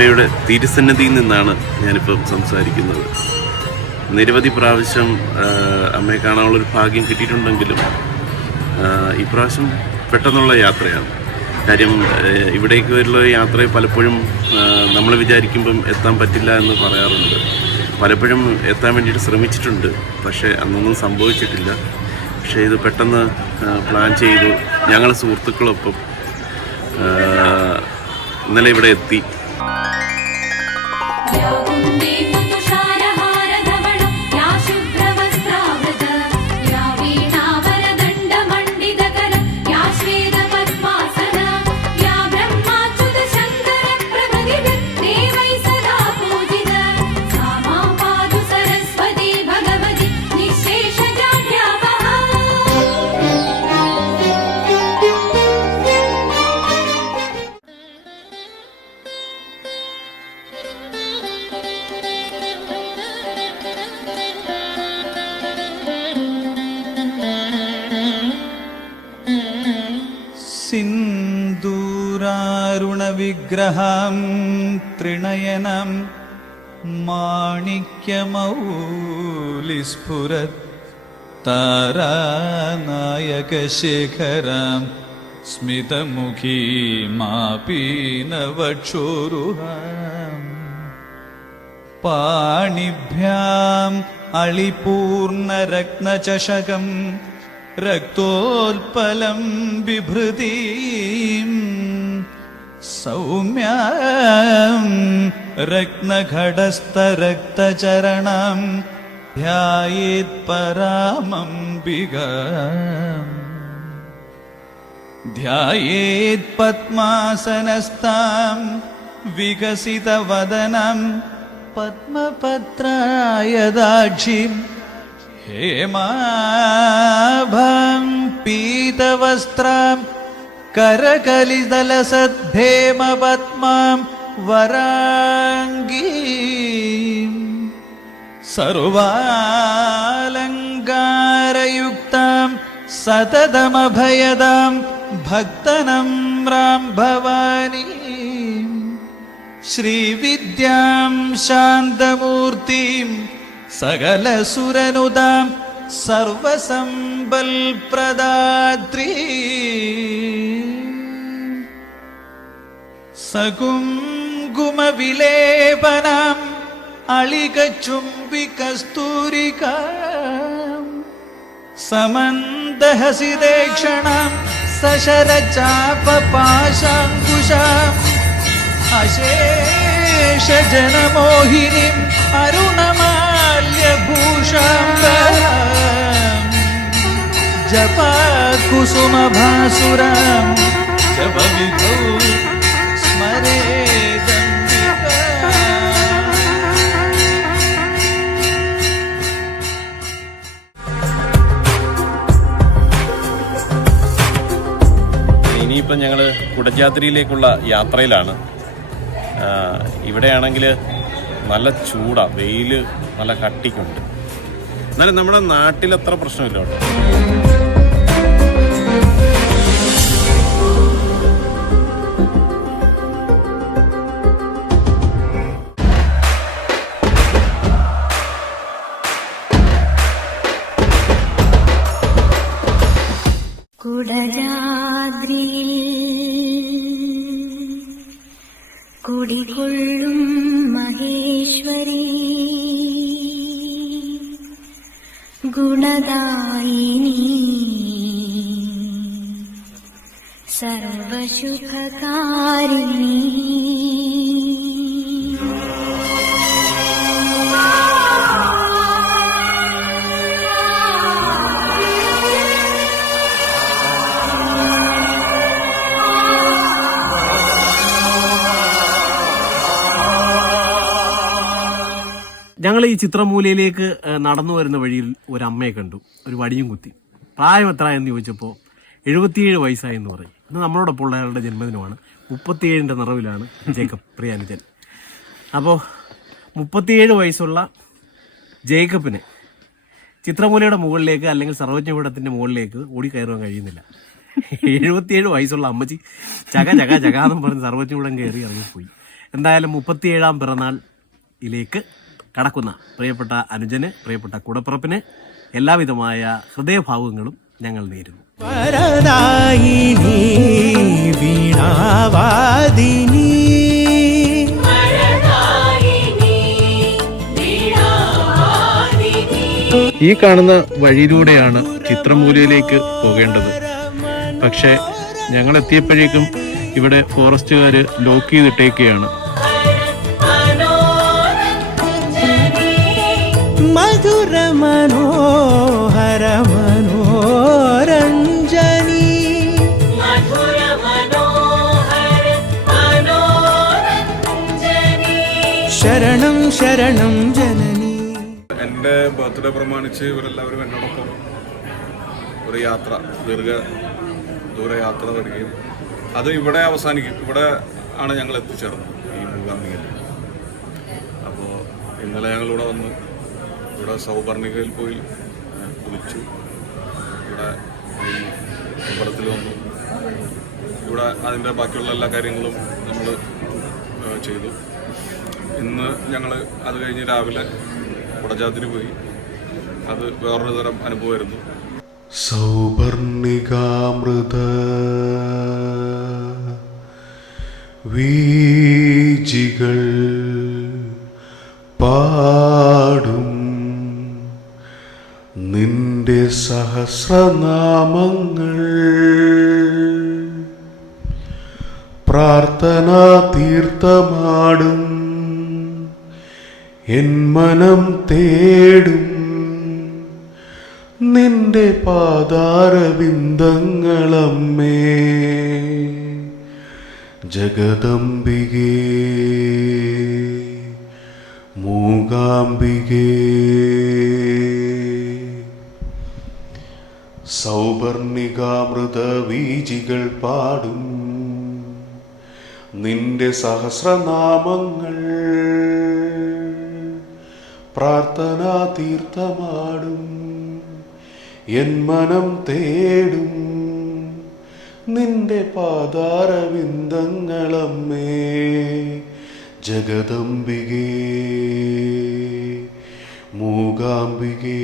അമ്മയുടെ തിരുസന്നിധിയിൽ നിന്നാണ് ഞാനിപ്പം സംസാരിക്കുന്നത്. നിരവധി പ്രാവശ്യം അമ്മയെ കാണാനുള്ളൊരു ഭാഗ്യം കിട്ടിയിട്ടുണ്ടെങ്കിലും ഇപ്രാവശ്യം പെട്ടെന്നുള്ള യാത്രയാണ്. കാര്യം ഇവിടേക്ക് വരുന്ന യാത്രയെ പലപ്പോഴും നമ്മൾ വിചാരിക്കുമ്പം എത്താൻ പറ്റില്ല എന്ന് പറയാറുണ്ട്. പലപ്പോഴും എത്താൻ വേണ്ടിയിട്ട് ശ്രമിച്ചിട്ടുണ്ട്, പക്ഷേ അന്നൊന്നും സംഭവിച്ചിട്ടില്ല. പക്ഷേ ഇത് പെട്ടെന്ന് പ്ലാൻ ചെയ്തു ഞങ്ങൾ സുഹൃത്തുക്കളൊപ്പം ഇന്നലെ ഇവിടെ എത്തി. സിന്ദൂരാരുണവിഗ്രഹം ത്രിനയനം മാണിക്യമൗലിസ്ഫുരത് താരാനായകശേഖരം സ്മിതമുഖീമാപീനവക്ഷോരുഹാം പാണിഭ്യാം അളിപൂർണരത്നചഷകം രക്തോൽപലം ബിഭൃതീം സൗമ്യാം രത്നഘടസ്ഥരക്തചരണം ധ്യായേത് പരാമംബികാം ധ്യായേത് പദ്മാസനസ്ഥാം വികസിതവദനം പദ്മപത്രായദാക്ഷിം ഹേമാഭം പീതവസ്ത്രം കരകലിതലസദ്ധേമപത്മാം വരാംഗീം സർവാലങ്കാരയുക്താം സതതമഭയദാം ഭക്തനമ്രാം ഭവാനീം ശ്രീവിദ്യാം ശാന്തമൂർത്തിം സകലസുരനുതാം സർവസമ്പൽപ്രദാത്രീ സകുങ്കുമവിലേപനം അളികചുംബികസ്തൂരികാം സമന്ദഹസിതേക്ഷണം സശരചാപപാശാങ്കുശാം അശേഷജനമോഹിനിം അരുണമാല്യഭൂഷാം ജപാകുസുമഭാസുരാം ജപവിധൗ സ്മരേദംബികാ. ഇനിയിപ്പം ഞങ്ങൾ കുടജാദ്രിയിലേക്കുള്ള യാത്രയിലാണ്. ഇവിടെയാണെങ്കിൽ നല്ല ചൂടാണ്, വെയിൽ നല്ല കട്ടിക്കുണ്ട്. എന്നാലും നമ്മുടെ നാട്ടിലത്ര പ്രശ്നമില്ല കേട്ടോ. കുടജാദ്രിയിൽ കുടികൊള്ളും മഹേശ്വരി ഗുണദായിനി സർവശുഭകാരിണി. ഞങ്ങൾ ഈ ചിത്രമൂലയിലേക്ക് നടന്നു വരുന്ന വഴിയിൽ ഒരു അമ്മയെ കണ്ടു, ഒരു വടിയും കുത്തി. പ്രായം എത്ര എന്ന് ചോദിച്ചപ്പോൾ 77 വയസ്സായെന്ന് പറയും. ഇന്ന് നമ്മളോടൊപ്പം ഉള്ള അയാളുടെ ജന്മദിനമാണ്. 37ൻ്റെ നിറവിലാണ് ജേക്കബ് പ്രിയാനുജൻ. അപ്പോൾ 37 വയസ്സുള്ള ജേക്കബിന് ചിത്രമൂലയുടെ മുകളിലേക്ക് അല്ലെങ്കിൽ സർവജ്ഞപീഠത്തിൻ്റെ മുകളിലേക്ക് ഓടിക്കയറുവാൻ കഴിയുന്നില്ല. 77 വയസ്സുള്ള അമ്മച്ചി ചക ചക ചകാന്നും പറഞ്ഞ് സർവജ്ഞപീഠം കയറി ഇറങ്ങിപ്പോയി. എന്തായാലും 37-ാം പിറന്നാളിലേക്ക് കടക്കുന്ന പ്രിയപ്പെട്ട അനുജന്, പ്രിയപ്പെട്ട കൂടപ്പിറപ്പിന് എല്ലാവിധമായ ഹൃദയഭാവുകങ്ങളും ഞങ്ങൾ നേരുന്നു. വരദായിനി വീണാവാദിനി ഈ കാണുന്ന വഴിയിലൂടെയാണ് ചിത്രമൂലയിലേക്ക് പോകേണ്ടത്. പക്ഷേ ഞങ്ങൾ എത്തിയപ്പോഴേക്കും ഇവിടെ ഫോറസ്റ്റുകാർ ലോക്ക് ചെയ്തിട്ടേക്കുകയാണ്. മധുര മനോഹര മനോരഞ്ജനി ശരണം ശരണം ജനനി. എൻ്റെ ബർത്ത്ഡേ പ്രമാണിച്ച് ഇവരെല്ലാവരും എന്നോടൊപ്പം ഒരു യാത്ര, ദൂര യാത്ര വരികയും അത് ഇവിടെ അവസാനിക്കും. ഇവിടെ ആണ് ഞങ്ങൾ എത്തിച്ചേർന്നത്, ഈ മൂകാംബികയിൽ. അപ്പോൾ ഇന്നലെ ഞങ്ങളിവിടെ വന്നു, ഇവിടെ സൗപർണികയിൽ പോയി കുളിച്ചു, ഇവിടെ ഈ അമ്പലത്തിൽ വന്നു, ഇവിടെ അതിൻ്റെ ബാക്കിയുള്ള എല്ലാ കാര്യങ്ങളും നമ്മൾ ചെയ്തു. ഇന്ന് ഞങ്ങൾ അത് കഴിഞ്ഞ് രാവിലെ കുടജാതിന് പോയി. അത് വേറൊരു തരം അനുഭവമായിരുന്നു. സൗപർണികാമൃത വീജികൾ പാടും നിന്റെ സഹസ്രനാമങ്ങൾ, പ്രാർത്ഥനാ തീർത്ഥമാടും എൻ മനം തേടും നിന്റെ പാദാരവിന്ദങ്ങളമ്മേ. ജഗദംബികേ മൂകാംബികേ. സൗപർണികാമൃത വീജികൾ പാടും നിന്റെ സഹസ്രനാമങ്ങൾ, പ്രാർത്ഥനാ തീർത്ഥമാടും എൻ മനം തേടും നിന്റെ പാദാരവിന്ദങ്ങളമ്മേ. ജഗദംബികേ മൂകാംബികേ.